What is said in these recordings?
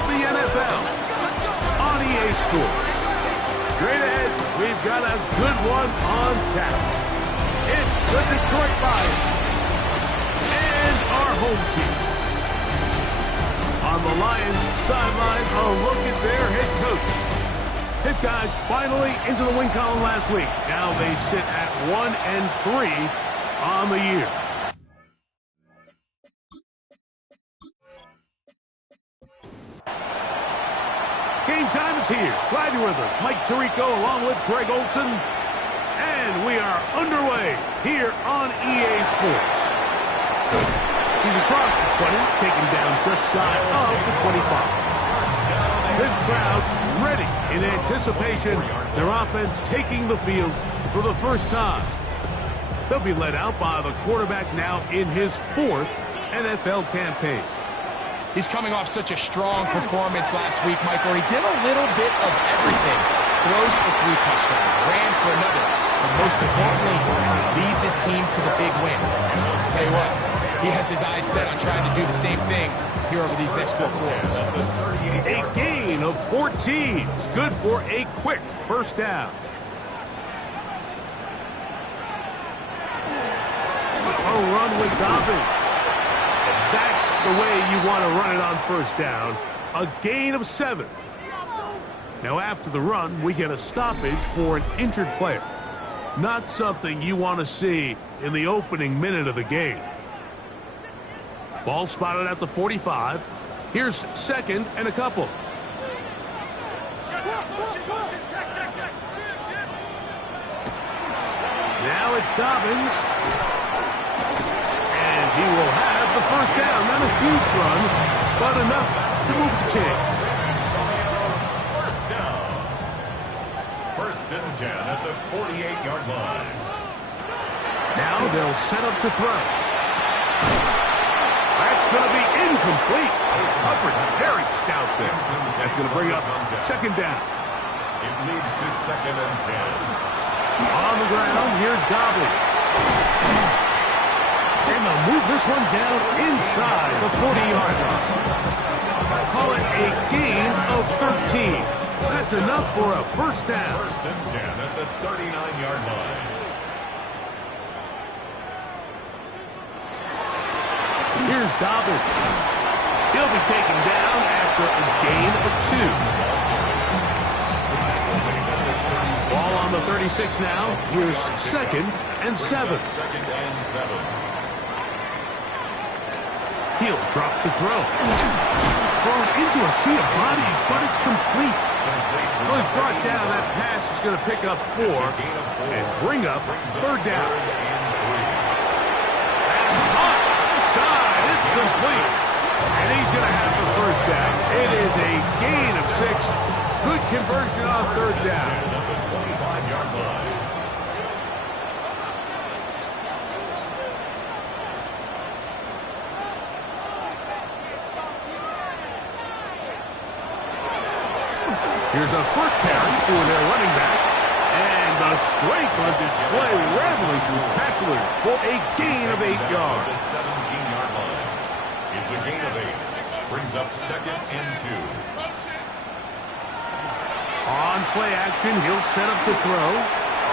of the NFL on EA Sports. Straight ahead, we've got a good one on tap. It's the Detroit Lions and our home team. On the Lions sideline, a look at their head coach. His guys finally into the win column last week. Now they sit at 1-3 on the year. Game time is here. Glad you're with us. Mike Tirico along with Greg Olson. And we are underway here on EA Sports. He's across the 20, taken down just shy of the 25. This crowd ready in anticipation. Their offense taking the field for the first time. They'll be led out by the quarterback now in his 4th NFL campaign. He's coming off such a strong performance last week, Mike, where he did a little bit of everything. Throws for 3 touchdowns, ran for another, but most importantly, leads his team to the big win. I'll tell you what, he has his eyes set on trying to do the same thing here over these next 4 quarters. A gain of 14. Good for a quick first down. A run with Dobbins. That's the way you want to run it on first down. A gain of 7. Now after the run, we get a stoppage for an injured player. Not something you want to see in the opening minute of the game. Ball spotted at the 45. Here's 2nd and a couple. Now it's Dobbins. And he will have the first down. Not a huge run, but enough to move the chains. First down. 1st and 10 at the 48-yard line. Now they'll set up to throw. That's going to be incomplete. Coverage very stout there. That's going to bring up 2nd down. It leads to 2nd and 10. On the ground, here's Dobbins. And they'll move this one down inside the 40-yard line. Call it a gain of 13. That's enough for a first down. 1st and 10 at the 39-yard line. Here's Dobbins. He'll be taken down after a gain of 2. Ball on the 36 now. Here's 2nd and 7. 2nd and 7. He'll drop to throw. Thrown into a sea of bodies, but it's complete. Well, he's brought down. That pass is going to pick up 4 and bring up 3rd down. It's complete. And he's going to have the first down. It is a gain of 6. Good conversion on 3rd down. At the 25-yard line. Here's a first carry for their running back. And the strength on display, rambling through tacklers for a gain of 8 yards. The 17-yard line. It's a gain of 8. Brings up 2nd and 2. On play action, he'll set up to throw.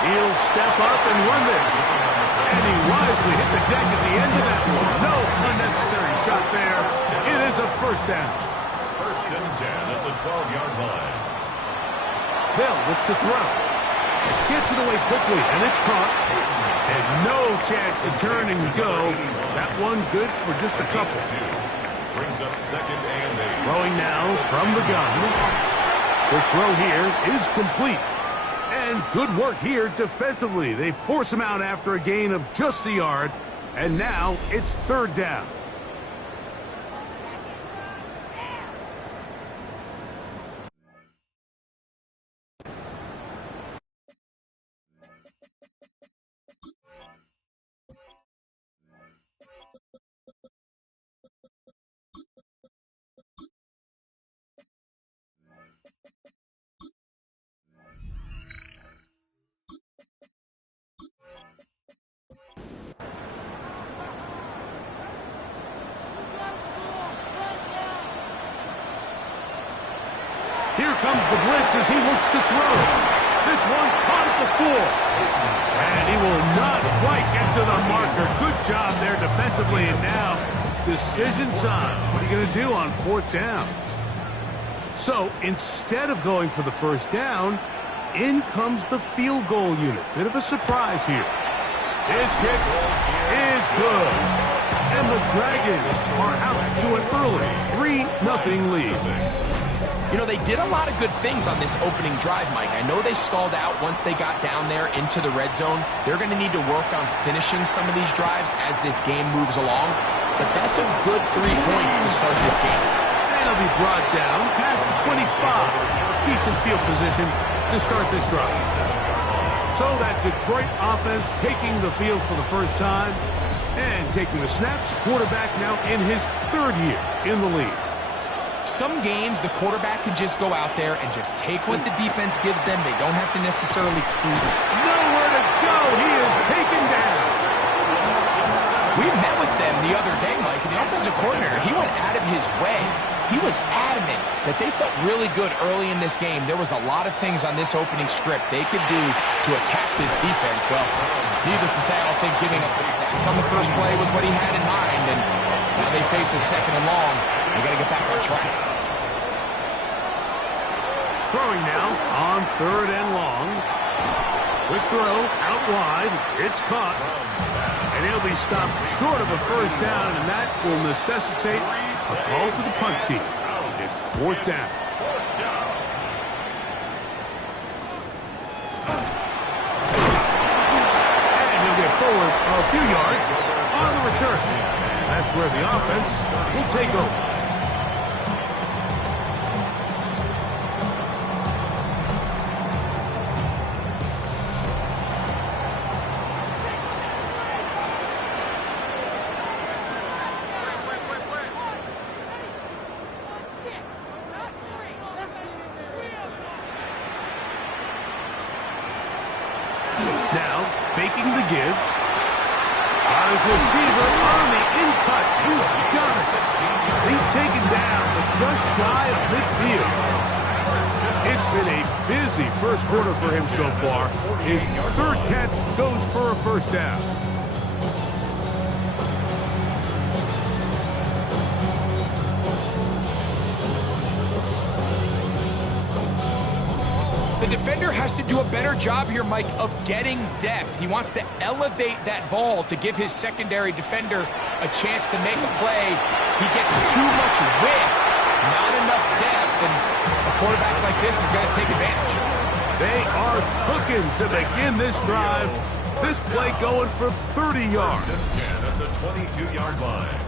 He'll step up and run this. And he wisely hit the deck at the end of that one. No unnecessary shot there. It is a first down. 1st and 10 at the 12-yard line. They'll look to throw. Gets it away quickly, and it's caught. And no chance to turn and go. That one good for just a couple. Brings up 2nd and 8. Throwing now from the gun. The throw here is complete. And good work here defensively. They force him out after a gain of just a yard. And now it's 3rd down. Here comes the blitz as he looks to throw. This one caught at the 4. And he will not quite get to the marker. Good job there defensively. And now, decision time. What are you going to do on 4th down? So, instead of going for the 1st down, in comes the field goal unit. Bit of a surprise here. His kick is good. And the Dragons are out to an early 3-0 lead. You know, they did a lot of good things on this opening drive, Mike. I know they stalled out once they got down there into the red zone. They're going to need to work on finishing some of these drives as this game moves along. But that's a good 3 points to start this game. And he'll be brought down past the 25. Decent field position to start this drive. So that Detroit offense taking the field for the first time and taking the snaps. Quarterback now in his 3rd year in the league. Some games, the quarterback can just go out there and just take what the defense gives them. They don't have to necessarily prove it. Nowhere to go. He is taken down. We met with them the other day, Mike, and the offensive coordinator, he went out of his way. He was adamant that they felt really good early in this game. There was a lot of things on this opening script they could do to attack this defense. Well, needless to say, I don't think giving up the sack on the first play was what he had in mind, and now they face a 2nd and long. They got to get back on track. Throwing now on 3rd and long. Quick throw out wide. It's caught. And he'll be stopped short of a 1st down, and that will necessitate a call to the punt team. It's 4th down. And he'll get forward a few yards on the return. That's where the offense will take over. Now, faking the give. On his receiver on the in-cut. He's got it. He's taken down, but just shy of midfield. It's been a busy first quarter for him so far. His 3rd catch goes for a 1st down. The defender has to do a better job here, Mike, of getting depth. He wants to elevate that ball to give his secondary defender a chance to make a play. He gets too much width, not enough depth, and a quarterback like this is going to take advantage. They are cooking to begin this drive. This play going for 30 yards. At the 22-yard line.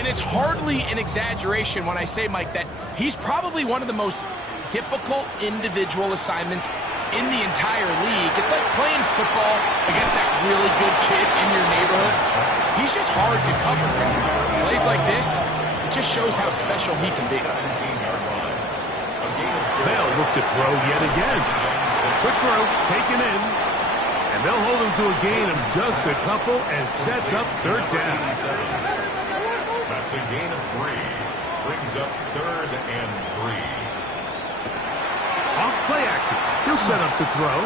And it's hardly an exaggeration when I say, Mike, that he's probably one of the most difficult individual assignments in the entire league. It's like playing football against that really good kid in your neighborhood. He's just hard to cover. Plays like this, it just shows how special he can be. They'll look to throw yet again. Quick throw, taken in. And they'll hold him to a gain of just a couple and sets up 3rd down. That's a gain of 3. Brings up 3rd and 3. Off play action. He'll set up to throw.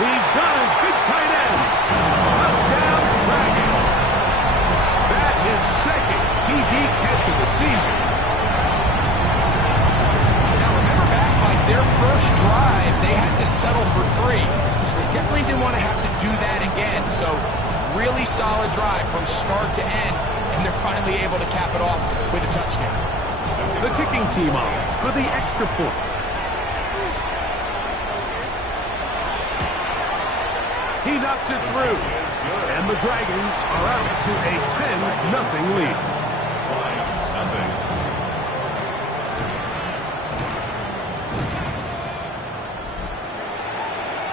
He's got his big tight ends. Touchdown, Dragons. That is 2nd TD catch of the season. Now remember back, like their first drive, they had to settle for 3. So they definitely didn't want to have to do that again. So really solid drive from start to end, and they're finally able to cap it off with a touchdown. The kicking team on for the extra point. He knocks it through, and the Dragons are out to a 10-0 lead. Lions nothing.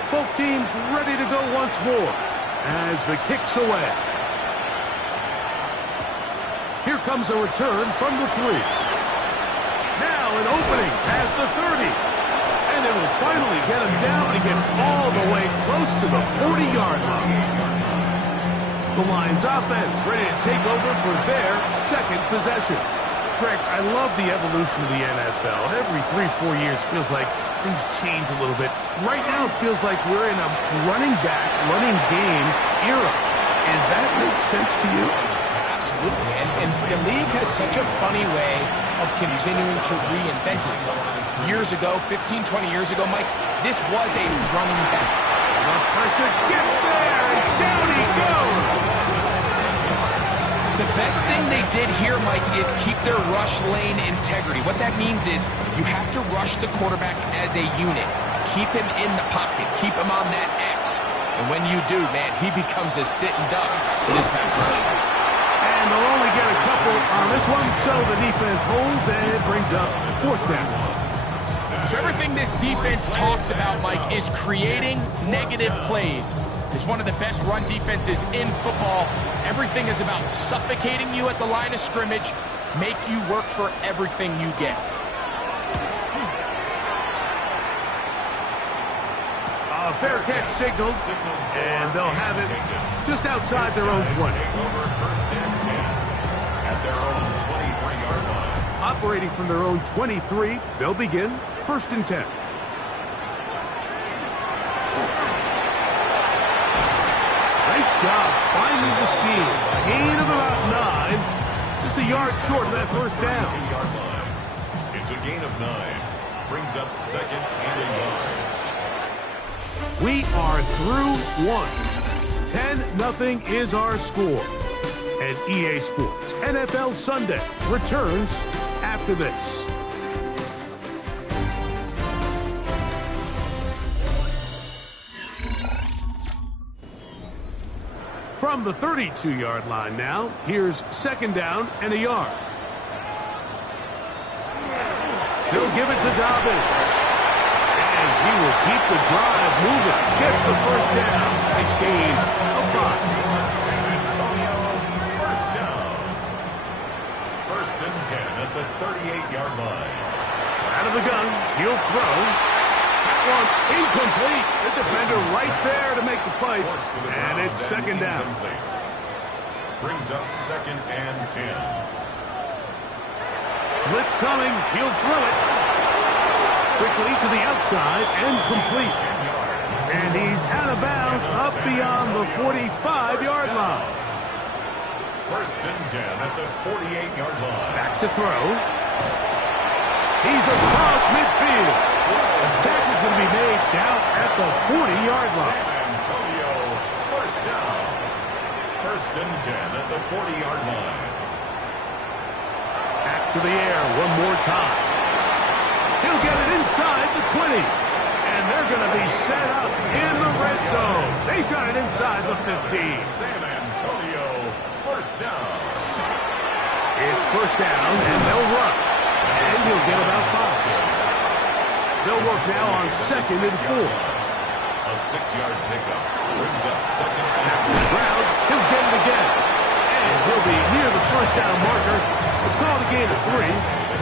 Both teams ready to go once more as the kick's away. Here comes a return from the 3. Now an opening past the 30. And it will finally get him down. He gets all the way close this to the 40-yard line. The Lions offense ready to take over for their second possession. Greg, I love the evolution of the NFL. Every 3-4 years feels like things change a little bit. Right now it feels like we're in a running back, running game era. Does that make sense to you? Absolutely. And the league has such a funny way of continuing to reinvent itself. Years ago, 15, 20 years ago, Mike, this was a running back. The pressure gets there, and down he goes. The best thing they did here, Mike, is keep their rush lane integrity. What that means is you have to rush the quarterback as a unit. Keep him in the pocket. Keep him on that X. And when you do, man, he becomes a sitting duck in his pass rush. And they'll only get a couple on this one, so the defense holds, and it brings up fourth down. So everything this defense talks about, Mike, is creating negative plays. It's one of the best run defenses in football. Everything is about suffocating you at the line of scrimmage, make you work for everything you get. A fair catch signals, and they'll have it just outside their own 20. At their own 23-yard line. Operating from their own 23, they'll begin first and 10. Nice job finding the seam. A gain of about 9. Just a yard short of that first down. It's a gain of 9. Brings up second and a yard. We are through one. 10-0 is our score. And EA Sports NFL Sunday returns after this. From the 32-yard line now, here's second down and a yard. They'll give it to Dobbins. And he will keep the drive moving. Gets the first down. Nice gain of 5. First down. First and 10 at the 38-yard line. Out of the gun, he'll throw. That one incomplete. The defender right there to make the play. And it's second down. Brings up second and 10. Blitz coming. He'll throw it. Quickly to the outside and complete. And he's out of bounds up beyond the 45-yard line. First and 10 at the 48-yard line. Back to throw. He's across midfield. The tackle's going to be made down at the 40-yard line. San Antonio, first down. First and 10 at the 40-yard line. Back to the air one more time. He'll get it inside the 20. And they're going to be set up in the red zone. They've got it inside the 15. San Antonio, first down. It's first down, and they'll run. And he'll get about 5. They'll work now on second and 4. A 6-yard pickup brings up second and After the ground, he'll get it again. And he'll be near the first down marker. It's called a gain of 3,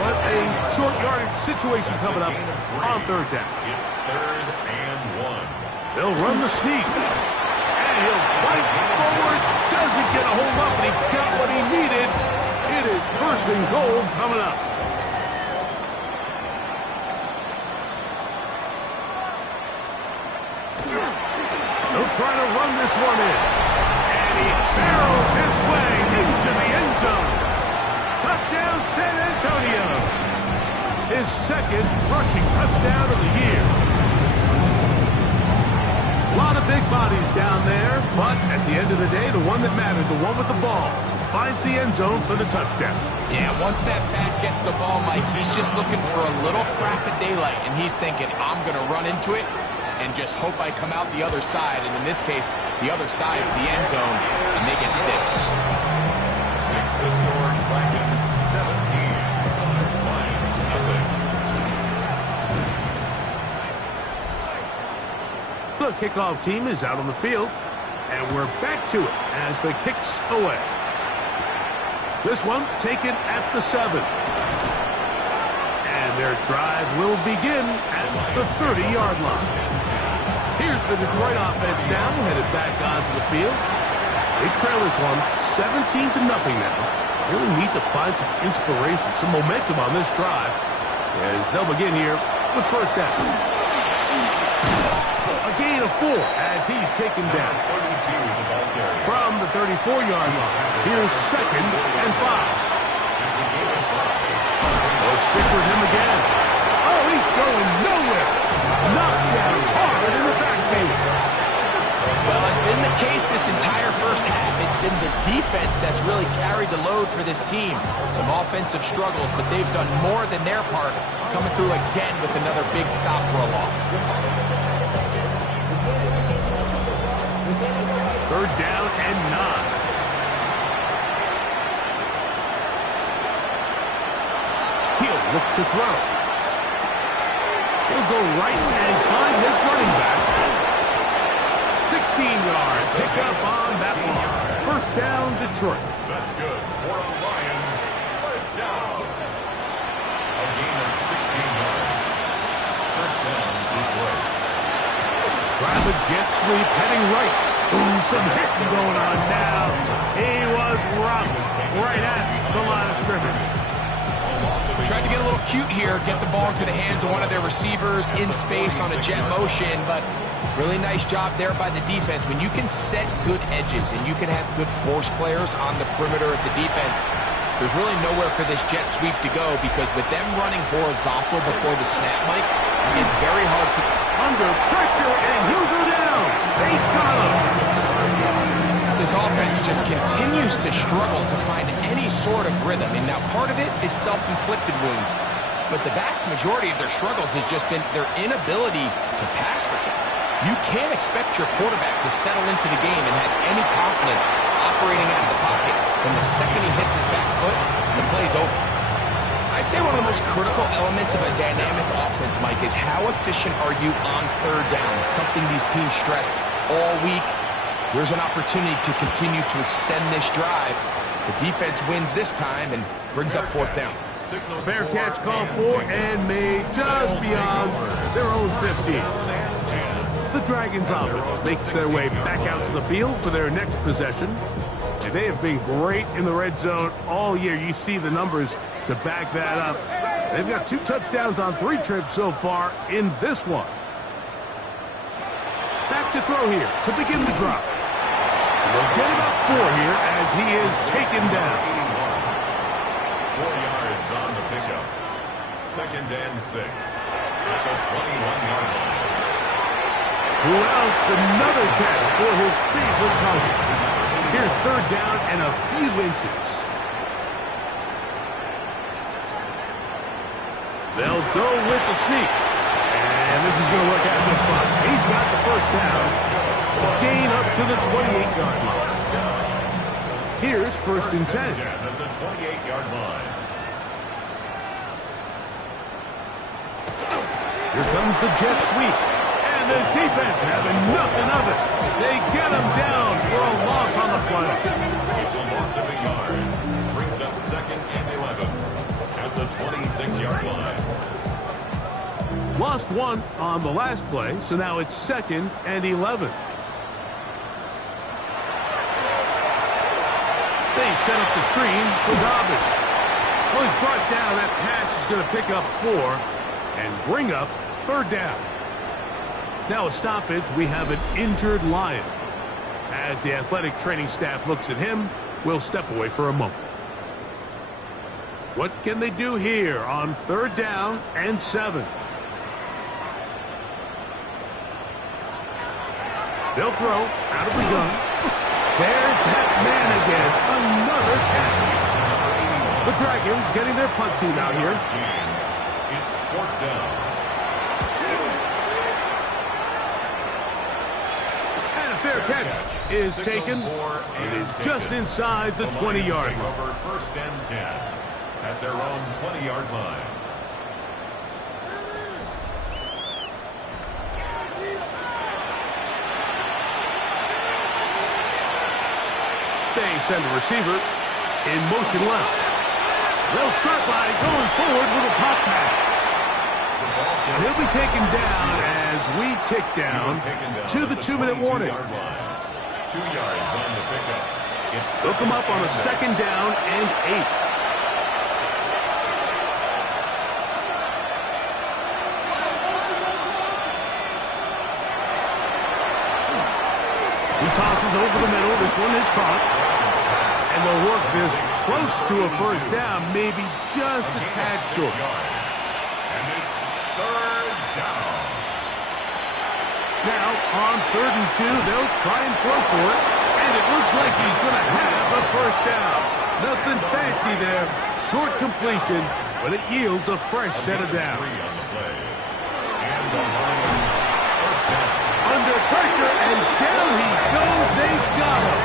but a short yardage situation coming up on third down. It's third and 1. They'll run the sneak. And he'll fight forward. Doesn't get a hold up, and he got what he needed. It is first and goal coming up. They'll try to run this one in. And he barrels his way into the end zone. Touchdown, San Antonio. His second rushing touchdown of the year. A lot of big bodies down there, but at the end of the day, the one that mattered, the one with the ball, finds the end zone for the touchdown. Yeah, once that back gets the ball, Mike, he's just looking for a little crack of daylight, and he's thinking, I'm going to run into it and just hope I come out the other side. And in this case, the other side is the end zone, and they get 6. Makes the score Dragons 17. Lions nothing. The kickoff team is out on the field, and we're back to it as the kick's away. This one taken at the 7. And their drive will begin at the 30-yard line. Here Here's the Detroit offense now, headed back onto the field. They trail this one 17-0 now. Really need to find some inspiration, some momentum on this drive as they'll begin here with first down. A gain of 4 as he's taken down. From the 34-yard line, here's 2nd and 5. They'll stick with him again. Oh, he's going nowhere. Knocked down hard in the backfield. Well, it's been the case this entire first half. It's been the defense that's really carried the load for this team. Some offensive struggles, but they've done more than their part, coming through again with another big stop for a loss. 3rd down and 9. He'll look to throw. He'll go right and find his running back. 16 yards. Pick up on that one. First down, Detroit. That's good. For the Lions, first down. A gain of 16 yards. First down, Detroit. Grab a jet sweep, heading right. Ooh, some hitting going on now. He was rocked right at the line of scrimmage. Tried to get a little cute here, get the ball into the hands of one of their receivers in space on a jet motion, but really nice job there by the defense. When you can set good edges and you can have good force players on the perimeter of the defense, there's really nowhere for this jet sweep to go because with them running horizontal before the snap, Mike, it's very hard for... Under pressure, and he'll go down. They got him. This offense just continues to struggle to find any sort of rhythm. And now part of it is self-inflicted wounds. But the vast majority of their struggles has just been their inability to pass protect. You can't expect your quarterback to settle into the game and have any confidence operating out of the pocket. When the second he hits his back foot, the play's over. I'd say one of the most critical elements of a dynamic offense, Mike, is how efficient are you on 3rd down? It's something these teams stress all week. Here's an opportunity to continue to extend this drive. The defense wins this time and brings up 4th down. Fair catch called for and made just beyond their own 50. The Dragons offense makes their way back out to the field for their next possession. And they have been great in the red zone all year. You see the numbers to back that up. They've got 2 touchdowns on 3 trips so far in this one. Back to throw here to begin the drop. And they'll get about 4 here as he is taken down. 4 yards on the pickup. 2nd and 6. At the 21-yard line. Who else? Another catch for his favorite target. Here's 3rd down and a few inches. They'll go with the sneak. And this is going to work out just fine. He's got the first down. Gain up to the 28-yard line. Here's 1st and 10. At the 28-yard line. Here comes the jet sweep. And this defense having nothing of it. They get him down for a loss on the play. It's a loss of a yard. Brings up 2nd and 11. At the 26-yard line. Lost 1 on the last play, so now it's 2nd and 11. They set up the screen for Dobbins. Well, he's brought down. That pass is going to pick up 4 and bring up 3rd down. Now a stoppage. We have an injured Lion. As the athletic training staff looks at him, we'll step away for a moment. What can they do here on 3rd down and 7? They'll throw out of the gun. There's that man again. Another catch. The Dragons getting their punt team out here. It's 4th down. And a fair catch is taken. It is just inside the 20-yard line. Over 1st and 10 at their own 20-yard line. They send the receiver in motion left. They'll start by going forward with a pop pass. And he'll be taken down as we tick down to the 2-minute warning. 2 yards on the pickup. They'll come up on a 2nd down and 8. He tosses over the middle. This one is caught. And they'll work this close to a 1st down, maybe just a tad short. And it's 3rd down. Now, on 3rd and 2, they'll try and throw for it. And it looks like he's going to have a 1st down. Nothing fancy there. Short completion, but it yields a fresh set of downs. And the Lions 1st down. Under pressure, and down he goes. They got him.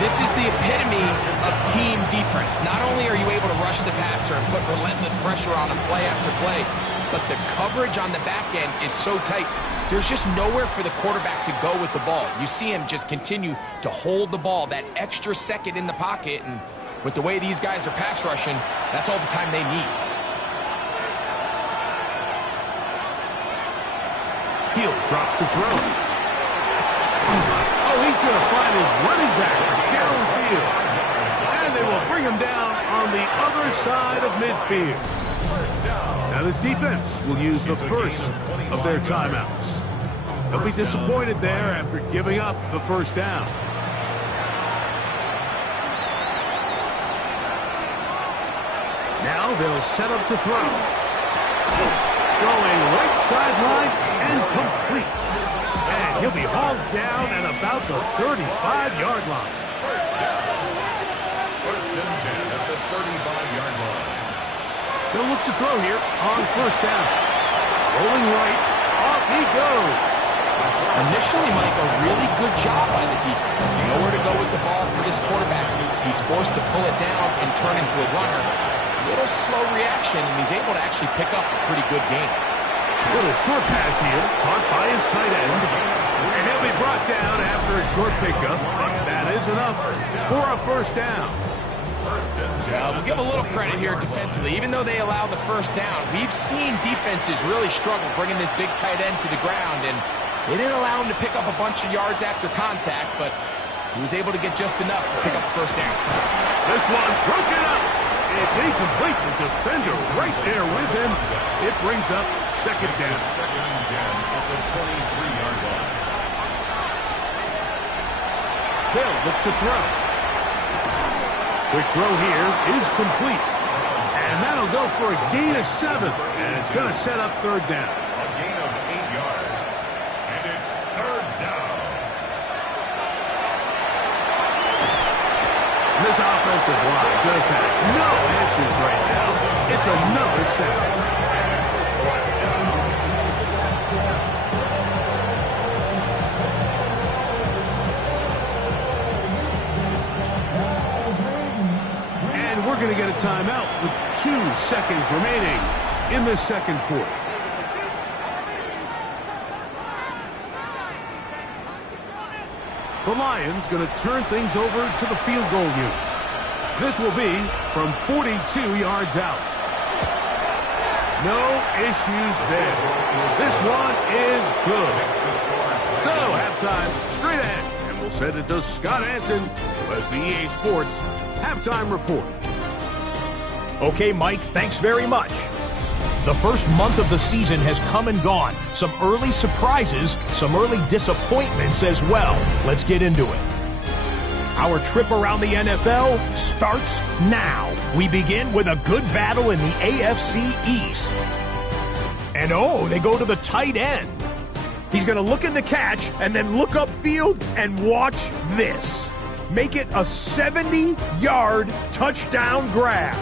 This is the epitome of team defense. Not only are you able to rush the passer and put relentless pressure on him play after play, but the coverage on the back end is so tight. There's just nowhere for the quarterback to go with the ball. You see him just continue to hold the ball, that extra second in the pocket, and with the way these guys are pass rushing, that's all the time they need. He'll drop to throw. Oh, he's going to find his running back downfield. And they will bring him down on the other side of midfield. Now this defense will use the first of their timeouts. They'll be disappointed there after giving up the 1st down. Now they'll set up to throw. Going right sideline and complete. And he'll be hauled down at about the 35-yard line. 1st down. 1st and 10 at the 35-yard line. They'll look to throw here on 1st down. Rolling right. Off he goes. Initially, Mike, a really good job by the defense. Nowhere to go with the ball for this quarterback. He's forced to pull it down and turn into a runner. A little slow reaction, and he's able to actually pick up a pretty good game. Little short pass here, caught by his tight end. And he'll be brought down after a short pickup. But that is enough for a 1st down. We'll give a little credit here defensively. Even though they allow the 1st down, we've seen defenses really struggle bringing this big tight end to the ground, and they didn't allow him to pick up a bunch of yards after contact, but he was able to get just enough to pick up the 1st down. This one broken up. It's incomplete. The defender right there with him. It brings up 2nd down. 2nd and 10 at the 23-yard line. They'll look to throw. Quick throw here is complete. And that'll go for a gain of 7. And it's going to set up 3rd down. A gain of 8 yards. And it's 3rd down. This offensive line just has no answers right now. It's another sack. And we're going to get a timeout with 2 seconds remaining in the 2nd quarter. The Lions going to turn things over to the field goal unit. This will be from 42 yards out. No issues there. This one is good. So, halftime straight ahead. And we'll send it to Scott Hansen, who has the EA Sports halftime report. Okay, Mike, thanks very much. The first month of the season has come and gone. Some early surprises, some early disappointments as well. Let's get into it. Our trip around the NFL starts now. We begin with a good battle in the AFC East. And they go to the tight end. He's going to look in the catch and then look upfield and watch this. Make it a 70-yard touchdown grab.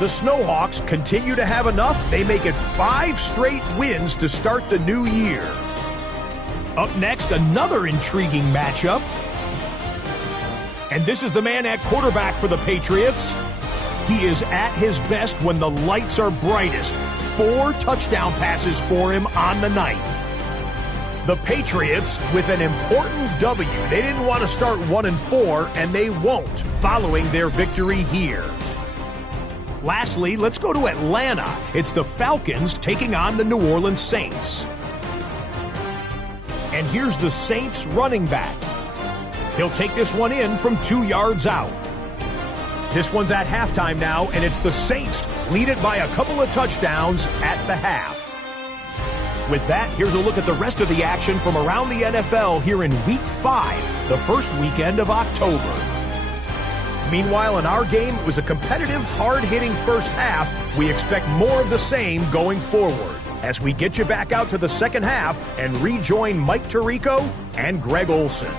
The Snowhawks continue to have enough. They make it 5 straight wins to start the new year. Up next, another intriguing matchup. And this is the man at quarterback for the Patriots. He is at his best when the lights are brightest. 4 touchdown passes for him on the night. The Patriots with an important W. They didn't want to start 1-4, and they won't following their victory here. Lastly, let's go to Atlanta. It's the Falcons taking on the New Orleans Saints. And here's the Saints running back. He'll take this one in from 2 yards out. This one's at halftime now, and it's the Saints lead it by a couple of touchdowns at the half. With that, here's a look at the rest of the action from around the NFL here in Week 5, the first weekend of October. Meanwhile, in our game, it was a competitive, hard-hitting first half. We expect more of the same going forward as we get you back out to the second half and rejoin Mike Tirico and Greg Olsen.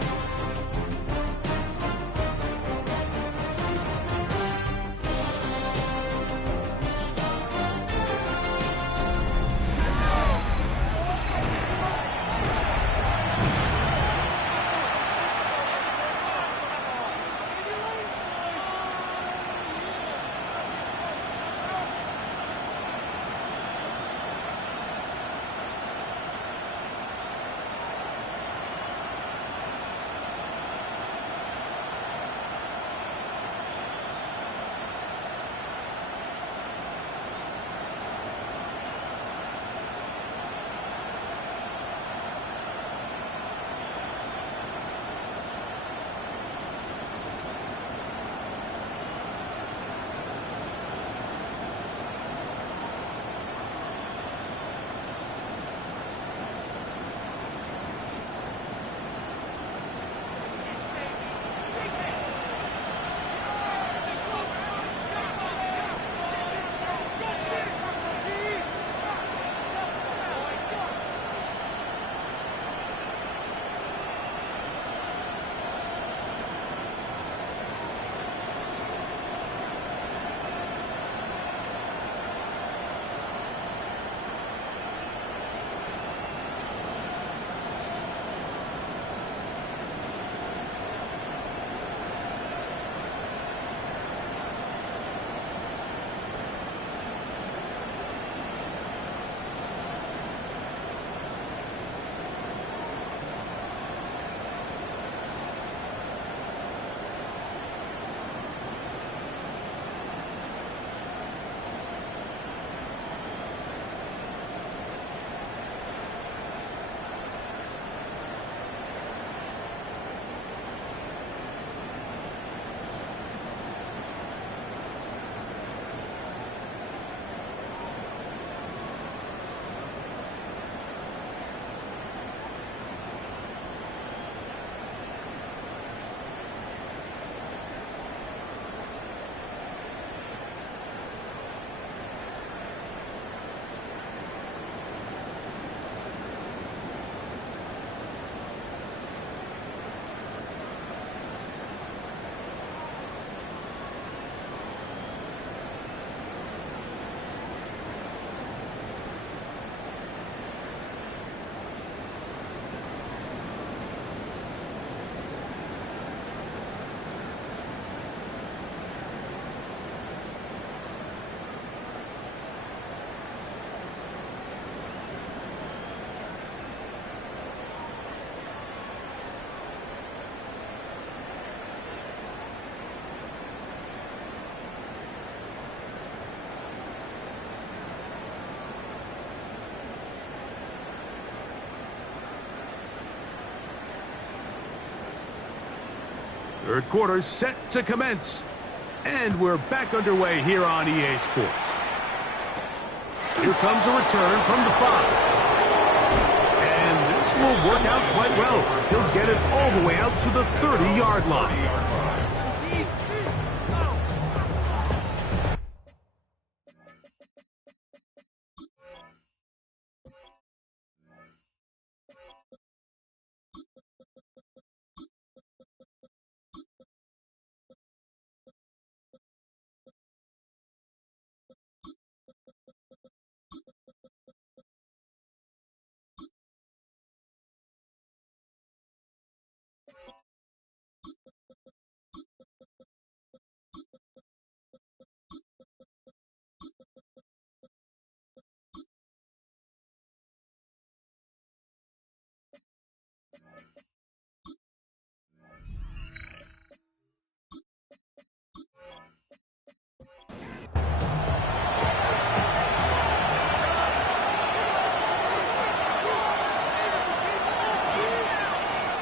Third quarter set to commence. And we're back underway here on EA Sports. Here comes a return from the 5. And this will work out quite well. He'll get it all the way out to the 30-yard line.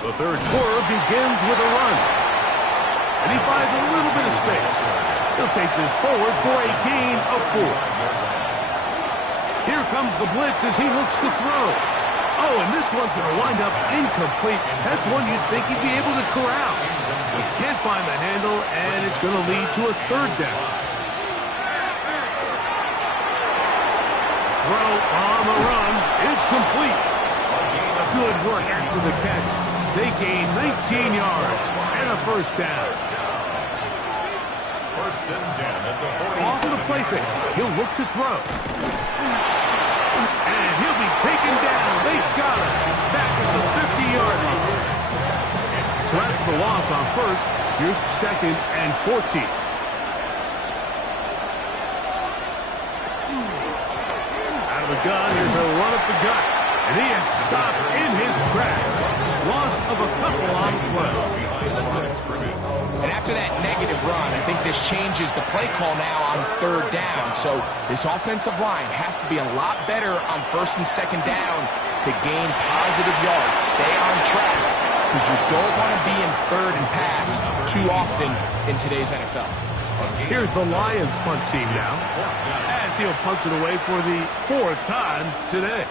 The third quarter begins with a run. And he finds a little bit of space. He'll take this forward for a gain of 4. Here comes the blitz as he looks to throw. Oh, and this one's going to wind up incomplete. That's one you'd think he'd be able to corral. He can't find the handle, and it's going to lead to a third down. Throw on the run is complete. Good work after the catch. They gain 19 yards and a first down. First and 10 at the 40. Off of the play fake. He'll look to throw. And he'll be taken down. They got him. Back at the 50-yard line. So after the loss on first, here's second and 14. Out of the gun, here's a run up the gut. And he is stopped in his tracks. Loss of a couple on the play. And after that negative run, I think this changes the play call now on third down. So this offensive line has to be a lot better on first and second down to gain positive yards. Stay on track, because you don't want to be in third and pass too often in today's NFL. Here's the Lions punt team now, as he'll punt it away for the 4th time today.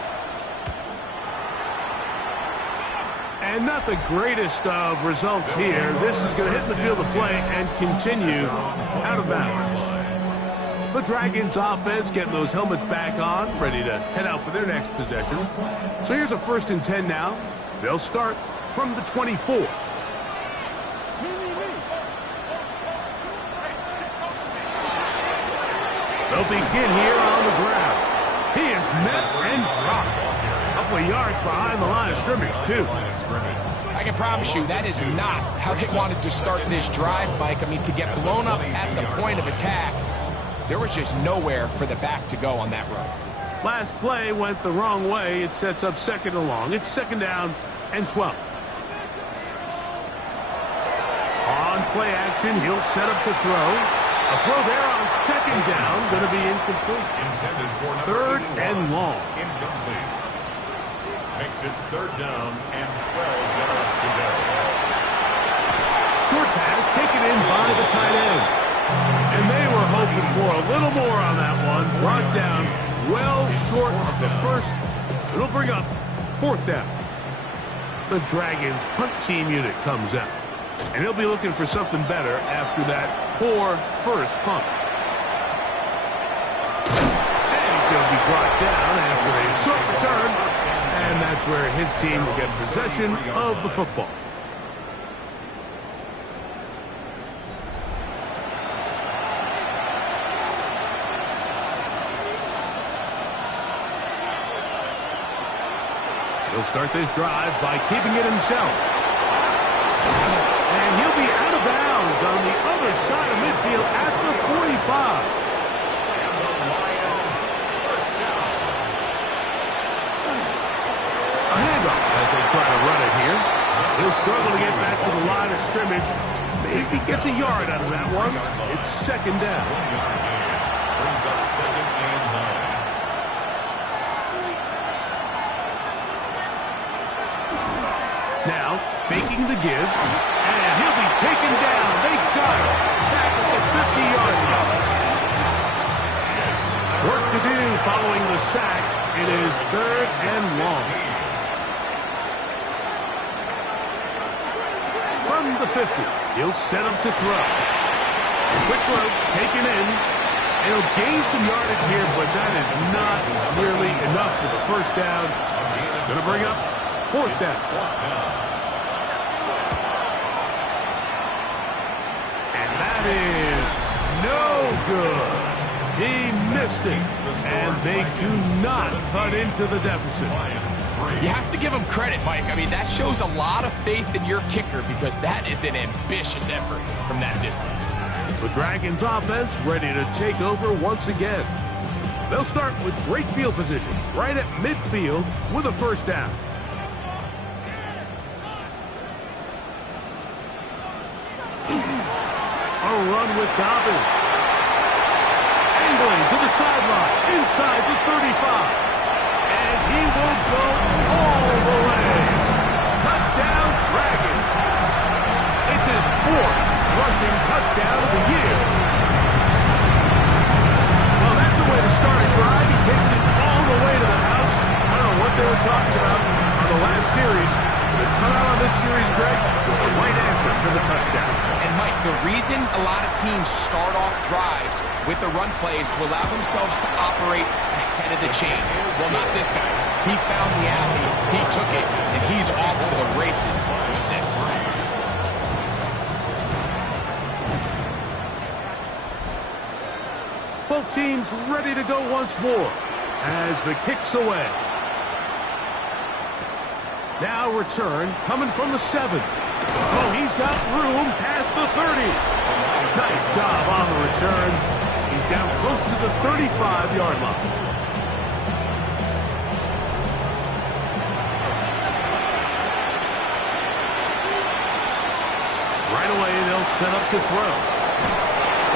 And not the greatest of results here. This is going to hit the field of play and continue out of bounds. The Dragons offense getting those helmets back on, ready to head out for their next possession. So here's a 1st and 10 now. They'll start from the 24. They'll begin here on the ground. He is met and dropped. A couple of yards behind the line of scrimmage, too. I can promise you that is not how they wanted to start this drive, Mike. I mean, to get blown up at the point of attack, there was just nowhere for the back to go on that run. Last play went the wrong way. It sets up second and long. It's second down and 12. On play action, he'll set up to throw. A throw there on second down, going to be incomplete. Third and long. Incomplete. Makes it third down and 12 yards to go. Short pass taken in by the tight end. And they were hoping for a little more on that one. Brought down well short of the first. It'll bring up 4th down. The Dragons punt team unit comes out. And he'll be looking for something better after that poor first punt. And he's going to be brought down after a short return. And that's where his team will get possession of the football. He'll start this drive by keeping it himself. And he'll be out of bounds on the other side of midfield at the 45. And the Lions first down. A handoff as they try to run it here. He'll struggle to get back to the line of scrimmage. Maybe gets a yard out of that one. It's second down. Brings up second and 9. Now, faking the give, and he'll be taken down. They got him back at the 50-yard line. Work to do following the sack. It is third and long. From the 50, he'll set up to throw. Quick throw, taken in. And he'll gain some yardage here, but that is not nearly enough for the first down. It's going to bring up 4th down. And that is no good. He missed it. And they do not cut into the deficit. You have to give him credit, Mike. I mean, that shows a lot of faith in your kicker, because that is an ambitious effort from that distance. The Dragons offense ready to take over once again. They'll start with great field position right at midfield with a first down. A run with Dobbins. Angling to the sideline, inside the 35. And he will go all the way. Touchdown, Dragons. series. They've come out on this series, Greg, with the right answer for the touchdown. And Mike, the reason a lot of teams start off drives with the run plays to allow themselves to operate ahead of the chains. Well, not this guy. He found the alley, he took it, and he's off to the races for 6. Both teams ready to go once more as the kick's away. Now return coming from the 7. Oh, he's got room past the 30. Nice job on the return. He's down close to the 35-yard line. Right away, they'll set up to throw.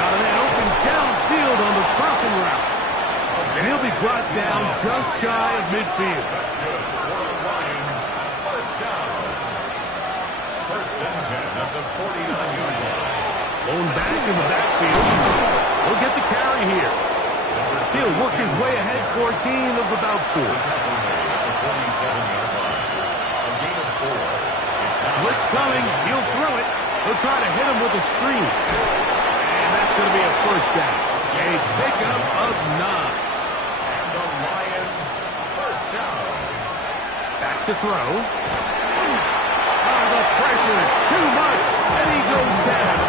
Got a man open downfield on the crossing route. And he'll be brought down just shy of midfield. That's good. Warren Lions, first down. First and 10 at the 49-yard line. Blown back in the backfield. He'll get the carry here. He'll work his way ahead for a gain of about 4. Tackle made at the 47-yard line. A gain of 4. It's now Blitz coming. He'll throw it. He'll try to hit him with a screen. And that's going to be a first down. A pickup of 9. And the Lions, first down. Back to throw. Oh, the pressure. Too much. And he goes down.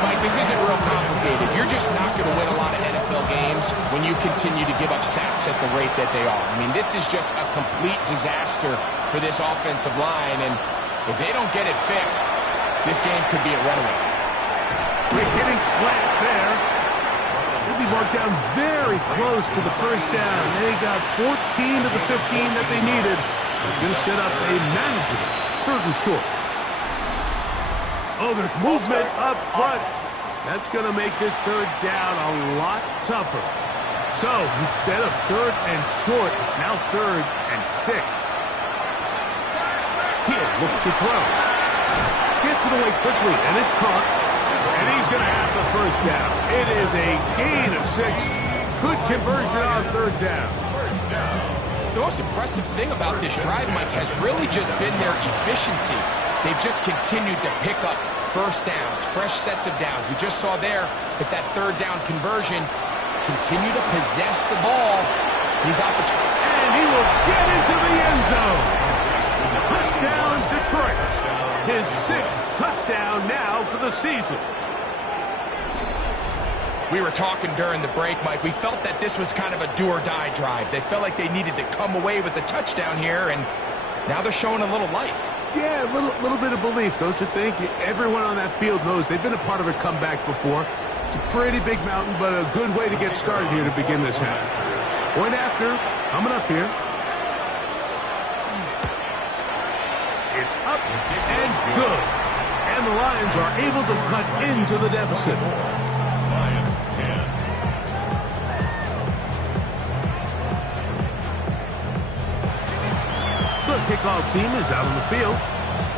Mike, this isn't real complicated. You're just not going to win a lot of NFL games when you continue to give up sacks at the rate that they are. I mean, this is just a complete disaster for this offensive line, and if they don't get it fixed, this game could be a runaway. Quick hitting slant there. He'll be marked down very close to the first down. They got 14 to the 15 that they needed. It's going to set up a manageable 3rd and short. Oh, there's movement up front. That's going to make this 3rd down a lot tougher. So, instead of 3rd and short, it's now 3rd and 6. He'll look to throw. Gets it away quickly, and it's caught. And he's going to have the first down. It is a gain of 6. Good conversion on 3rd down. First down. The most impressive thing about this drive, Mike, has really just been their efficiency. They've just continued to pick up first downs, fresh sets of downs. We just saw there with that 3rd down conversion, continue to possess the ball. He's opportunity. And he will get into the end zone. Touchdown, Detroit. His 6th touchdown now for the season. We were talking during the break, Mike. We felt that this was kind of a do-or-die drive. They felt like they needed to come away with the touchdown here, and now they're showing a little life. Yeah, a little bit of belief, don't you think? Everyone on that field knows they've been a part of a comeback before. It's a pretty big mountain, but a good way to get started here to begin this half. Point after, coming up here. It's up and good. And the Lions are able to cut into the deficit. Lions 10. The kickoff team is out on the field,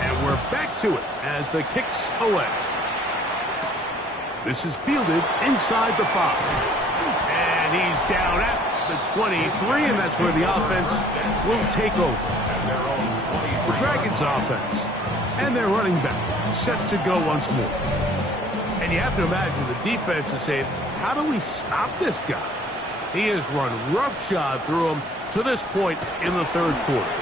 and we're back to it as the kick's away. This is fielded inside the 5. And he's down at the 23, and that's where the offense will take over. The Dragons offense and their running back set to go once more. And you have to imagine the defense is saying, how do we stop this guy? He has run roughshod through him to this point in the 3rd quarter.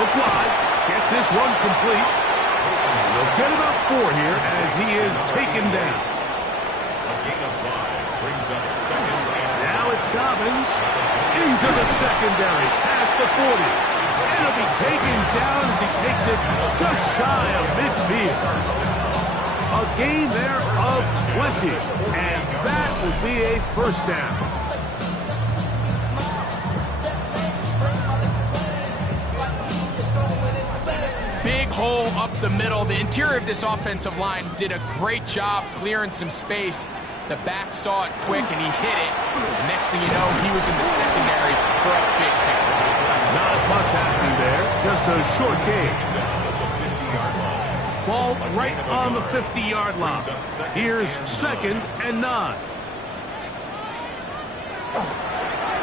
Look wide. Get this one complete. They'll get about 4 here as he is taken down. A gain of 5 brings up 2nd and Now it's Dobbins into the secondary past the 40. And he'll be taken down as he takes it just shy of midfield. A gain there of 20. And that will be a first down. Big hole up the middle. The interior of this offensive line did a great job clearing some space. The back saw it quick, and he hit it. Next thing you know, he was in the secondary for a big pick. Not much happening there. Just a short gain. Ball right on the 50-yard line. Here's 2nd and 9.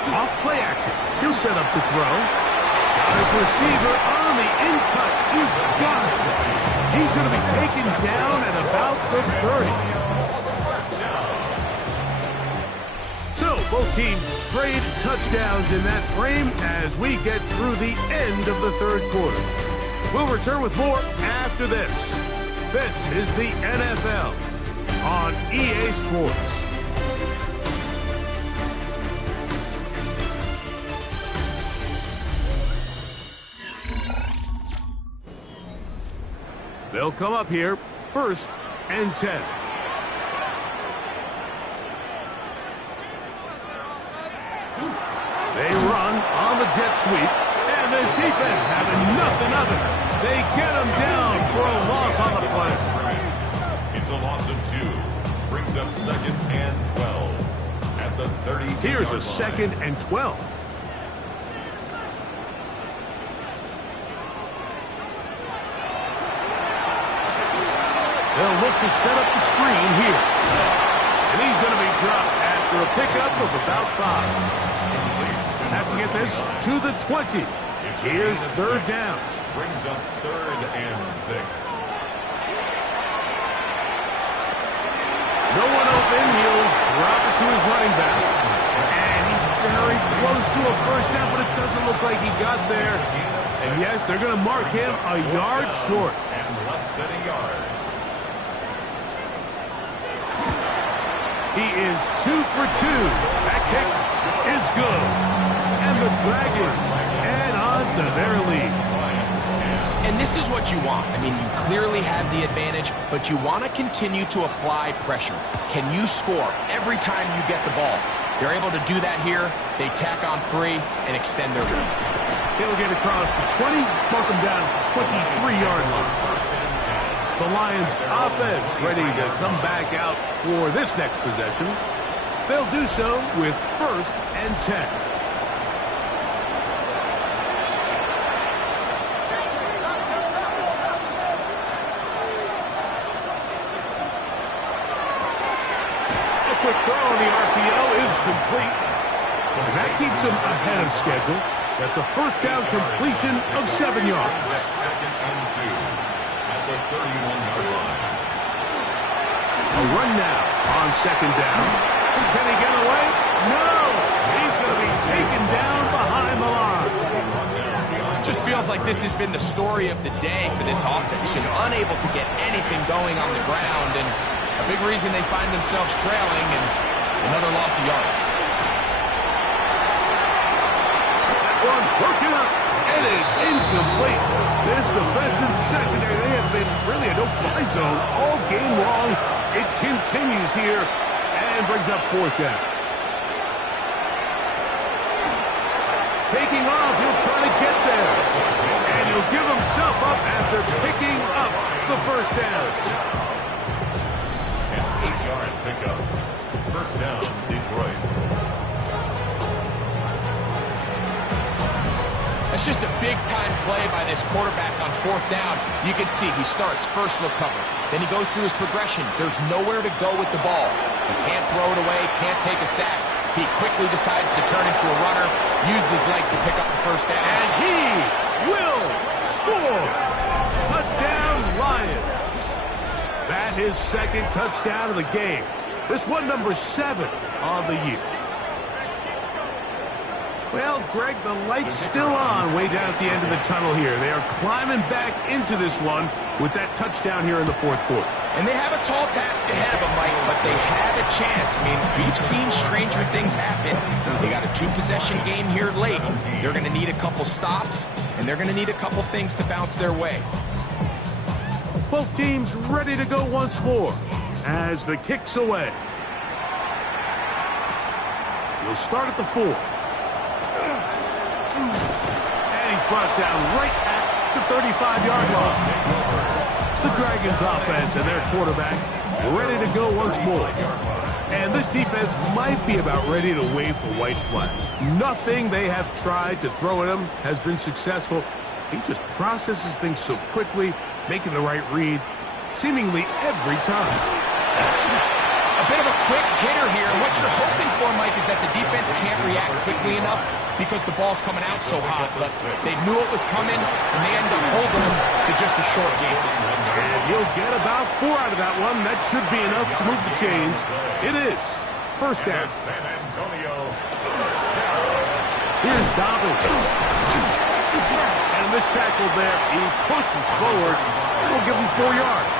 Off play action. He'll set up to throw. Got his receiver on the in-cut. He's got it. He's going to be taken down at about the 30. So both teams trade touchdowns in that frame as we get through the end of the third quarter. We'll return with more after this. This is the NFL on EA Sports. They'll come up here, 1st and 10. They run on the jet sweep, and this defense having nothing of it. They get him down for a loss on the play. It's a loss of 2. Brings up 2nd and 12 at the 32-yard line. Here's a 2nd and 12. They'll look to set up the screen here. And he's going to be dropped after a pickup of about 5. Have to get this to the 20. Here's 3rd down. Brings up 3rd and 6. No one open. He'll drop it to his running back. And he's very close to a 1st down, but it doesn't look like he got there. And yes, they're going to mark him a yard short. And less than a yard. He is 2 for 2. That kick is good. And the Dragons add on to their lead. And this is what you want. I mean, you clearly have the advantage, but you want to continue to apply pressure. Can you score every time you get the ball? They're able to do that here. They tack on 3 and extend their lead. He'll get across the 20, mark him down at the 23-yard line. The Lions offense ready to come back out for this next possession. They'll do so with 1st and 10. A quick throw on the RPO is complete. And that keeps him ahead of schedule. That's a 1st down completion of 7 yards. 2nd and 2. At the 31-yard line. A run now on 2nd down. Can he get away? No! He's going to be taken down behind the line. Just feels like this has been the story of the day for this offense. Just unable to get anything going on the ground, and a big reason they find themselves trailing and another loss of yards. That one broken up. It is incomplete. This defensive secondary, they have been really a no-fly zone all game long. It continues here and brings up 4th down. Taking off, he'll try to get there. And he'll give himself up after picking up the 1st down. An 8-yard pickup. 1st down, Detroit. That's just a big-time play by this quarterback on 4th down. You can see he starts first look cover. Then he goes through his progression. There's nowhere to go with the ball. He can't throw it away, can't take a sack. He quickly decides to turn into a runner, use his legs to pick up the 1st down. And he will score. Touchdown, Lions. That is 2nd touchdown of the game. This one number 7 on the year. Well, Greg, the light's still on way down at the end of the tunnel here. They are climbing back into this one with that touchdown here in the 4th quarter. And they have a tall task ahead of them, Mike, but they have a chance. I mean, we've seen stranger things happen. They got a 2-possession game here late. They're going to need a couple stops, and they're going to need a couple things to bounce their way. Both teams ready to go once more as the kick's away. He'll start at the 4. And he's brought down right at the 35-yard line. The Dragons offense and their quarterback ready to go once more. And this defense might be about ready to wave the white flag. Nothing they have tried to throw at him has been successful. He just processes things so quickly, making the right read seemingly every time. A bit of a quick hitter here. What you're hoping for, Mike, is that the defense can't react quickly enough because the ball's coming out so hot. But they knew it was coming, and they end up holding them to just a short game. And he'll get about 4 out of that one. That should be enough to move the chains. It is. First down. San Antonio. First down. Here's Dobbins. And this tackle there, he pushes forward. That'll give him 4 yards.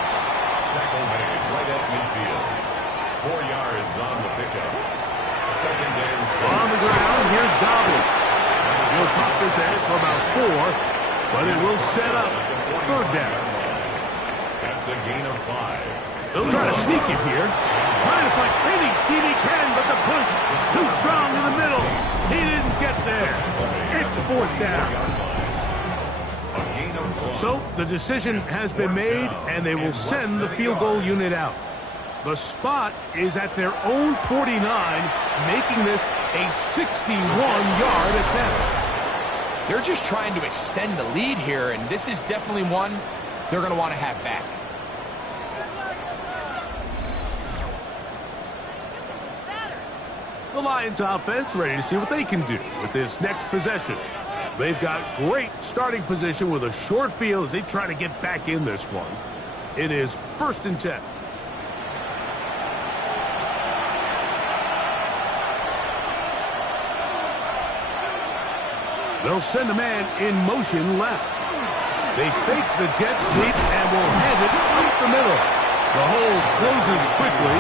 Tackle made right at midfield. 4 yards on the pickup. Second and 6. On the ground, here's Dobbins. He'll pop this ahead for about 4, but it will set up third down. That's a gain of 5. They'll try to sneak it here. Trying to find any seam he can, but the push too strong in the middle. He didn't get there. It's fourth down. A gain of 1. So the decision has been made, and they will send the field goal unit out. The spot is at their own 49, making this a 61-yard attempt. They're just trying to extend the lead here, and this is definitely one they're going to want to have back. The Lions offense ready to see what they can do with this next possession. They've got great starting position with a short field as they try to get back in this one. It is 1st and 10. They'll send a man in motion left. They fake the jet sweep and will hand it up the middle. The hold closes quickly.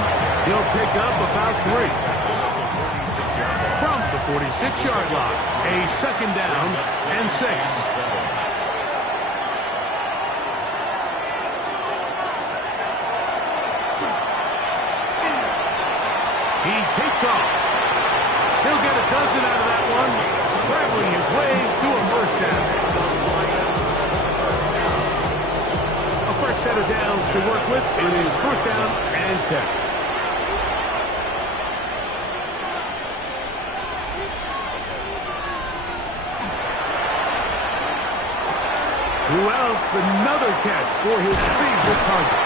He'll pick up about 3. From the 46-yard line, a second down and 6. He takes off. He'll get a dozen out of that one, scrambling his way to a first down. A fresh set of downs to work with. It is first down and 10. Who else? Another catch for his favorite target.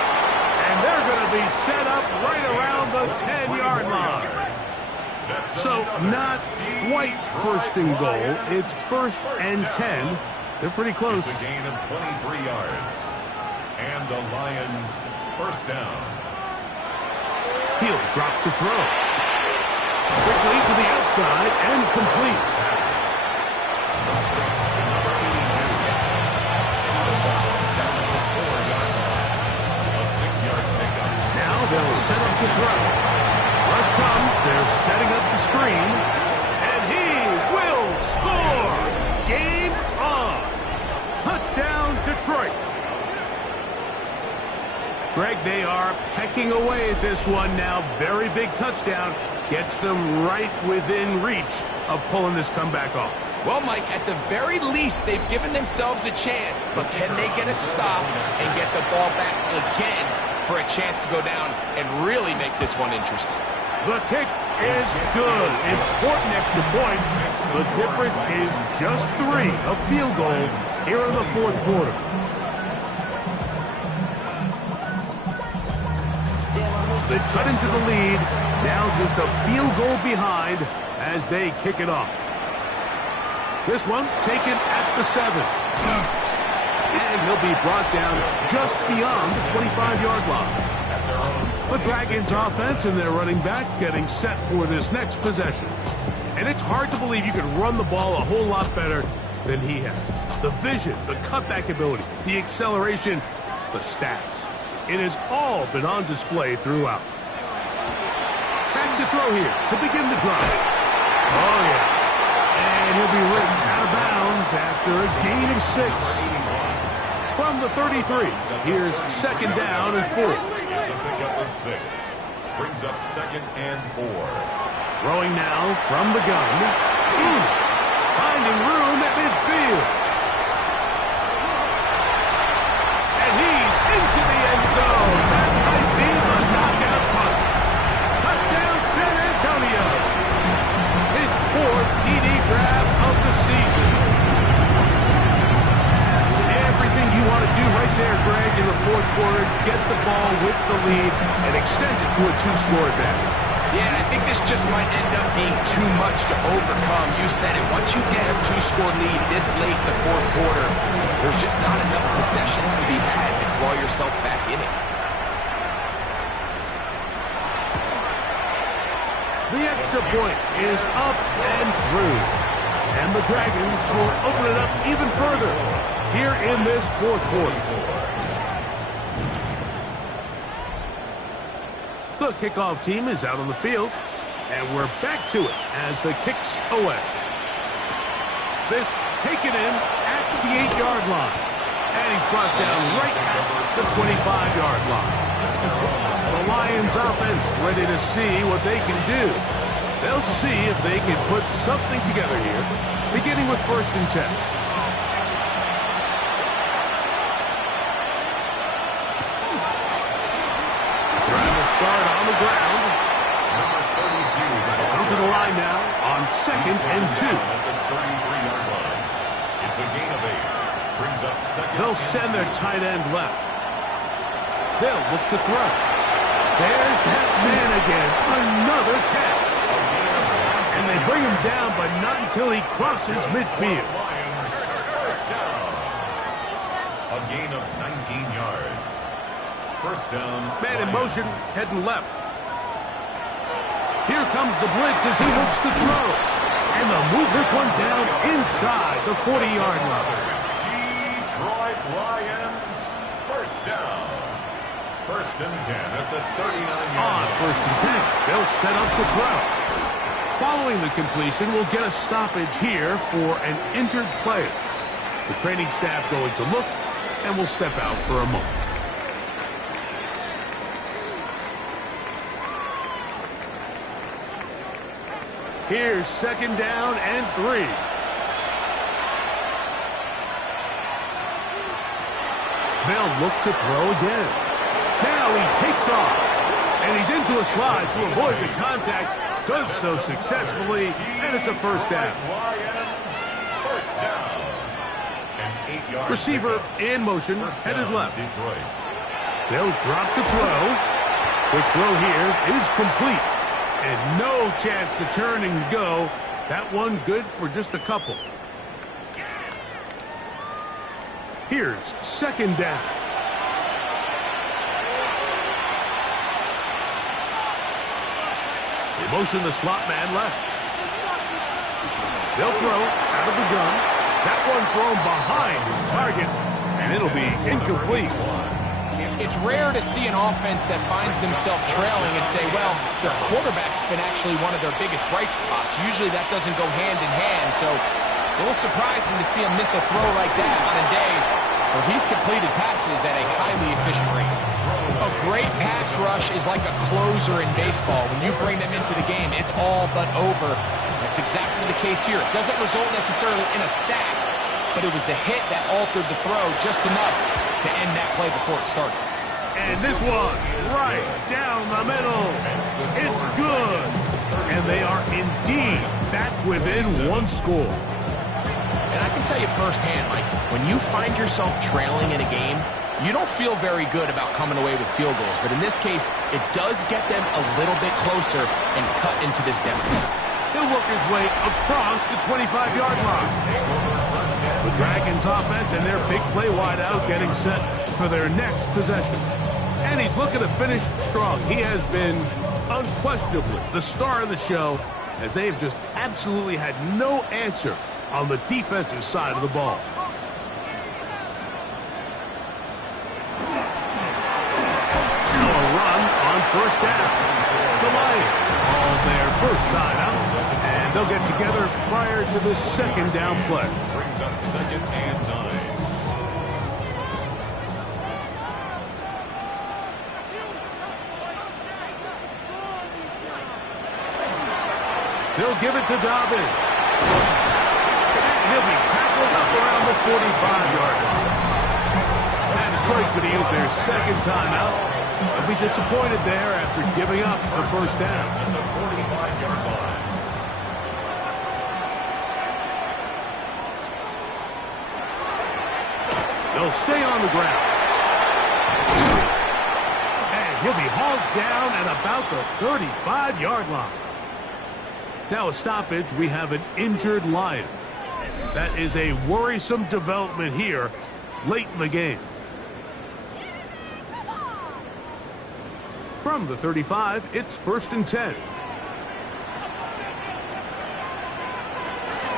And they're going to be set up right around the 10-yard line. So not quite first and goal. It's 1st and 10. They're pretty close. It's a gain of 23 yards. And the Lions first down. He'll drop to throw. Quickly to the outside and complete. Now they'll set up to throw. Rush comes. They're setting up the screen. And he will score. Game on. Touchdown, Detroit. Greg, they are pecking away at this one now. Very big touchdown. Gets them right within reach of pulling this comeback off. Well, Mike, at the very least, they've given themselves a chance. But can they get a stop and get the ball back again for a chance to go down and really make this one interesting? The kick is good. Important extra point. The difference is just 3, a field goal here in the 4th quarter. So they cut into the lead. Now just a field goal behind as they kick it off. This one taken at the 7. And he'll be brought down just beyond the 25-yard line. The Dragons offense and their running back getting set for this next possession. And it's hard to believe you could run the ball a whole lot better than he has. The vision, the cutback ability, the acceleration, the stats. It has all been on display throughout. Back to throw here to begin the drive. Oh, yeah. And he'll be written out of bounds after a gain of 6. From the 33, here's second down and 4. It's a pickup of 6. Brings up second and 4. Throwing now from the gun. Finding room at midfield. And he's into the end zone. That might be the knockout punch. Touchdown, San Antonio. His 4th TD grab of the season. Everything you want to do right there, Greg, in the 4th quarter. Get the ball with the lead and extend it to a 2-score advantage. Yeah, I think this just might end up being too much to overcome. You said it. Once you get a 2-score lead this late in the fourth quarter, there's just not enough possessions to be had to claw yourself back in it. The extra point is up and through. And the Dragons will open it up even further here in this fourth quarter. The kickoff team is out on the field, and we're back to it as the kick's away. This taken in at the 8-yard line, and he's brought down right at the 25-yard line. The Lions offense ready to see what they can do. They'll see if they can put something together here, beginning with 1st and 10. Start on the ground. Number 32. Come to the line now on 2nd and 2. At the 33-yard line. It's a gain of 8. Brings up 2nd. They'll send their tight end left. They'll look to throw. There's that man again. Another catch. And they bring him down, but not until he crosses midfield. Lions, first down. A gain of 19 yards. First down. Man in motion, heading left. Here comes the blitz as he looks to throw. And they'll move this one down inside the 40-yard line. Detroit Lions, first down. 1st and 10 at the 39-yard On line. 1st and 10, they'll set up to throw. Following the completion, we'll get a stoppage here for an injured player. The training staff going to look, and we'll step out for a moment. Here's 2nd down and 3. They'll look to throw again. Now he takes off, and he's into a slide to avoid the contact. Does so successfully, and it's a 1st down. Lions, first down. An 8-yard Receiver in motion, headed left. Detroit. They'll drop to throw. Quick throw here is complete. And no chance to turn and go. That one good for just a couple. Here's 2nd down. They motion the slot man left. They'll throw out of the gun. That one thrown behind his target, and it'll be incomplete. It's rare to see an offense that finds themselves trailing and say, well, their quarterback's been actually one of their biggest bright spots. Usually that doesn't go hand in hand, so it's a little surprising to see him miss a throw like that on a day where he's completed passes at a highly efficient rate. A great pass rush is like a closer in baseball. When you bring them into the game, it's all but over. That's exactly the case here. It doesn't result necessarily in a sack, but it was the hit that altered the throw just enough to end that play before it started. And this one, right down the middle. It's good. And they are indeed back within 1 score. And I can tell you firsthand, Mike, when you find yourself trailing in a game, you don't feel very good about coming away with field goals. But in this case, it does get them a little bit closer and cut into this deficit. He'll work his way across the 25-yard line. The Dragons offense and their big play wideout getting set for their next possession. And he's looking to finish strong. He has been unquestionably the star of the show, as they have just absolutely had no answer on the defensive side of the ball. Now a run on 1st down. The Lions all their 1st time out, and they'll get together prior to the 2nd down play. Brings up 2nd and 9. They'll give it to Dobbins. And he'll be tackled up around the 45-yard line. And Detroit's going to use their 2nd timeout. They'll be disappointed there after giving up the 1st down. At the 45-yard line. They'll stay on the ground. And And he'll be hauled down at about the 35-yard line. Now a stoppage, we have an injured Lion. That is a worrisome development here late in the game. From the 35, it's 1st and 10.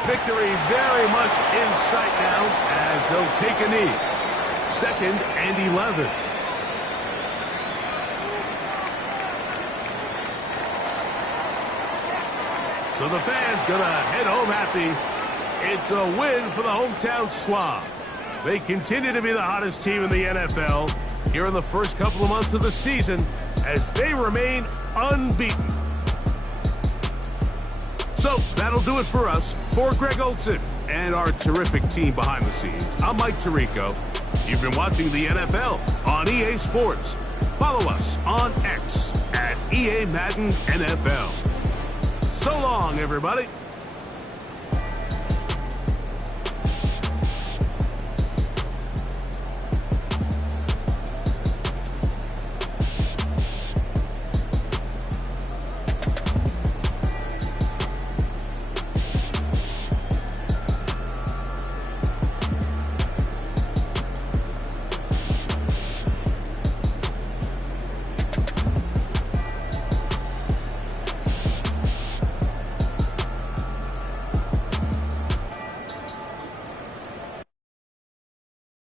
Victory very much in sight now as they'll take a knee. 2nd and 11. So the fans gonna head home happy. It's a win for the hometown squad. They continue to be the hottest team in the NFL here in the first couple of months of the season as they remain unbeaten. So that'll do it for us. For Greg Olsen and our terrific team behind the scenes, I'm Mike Tirico. You've been watching the NFL on EA Sports. Follow us on X at EA Madden NFL. So long, everybody.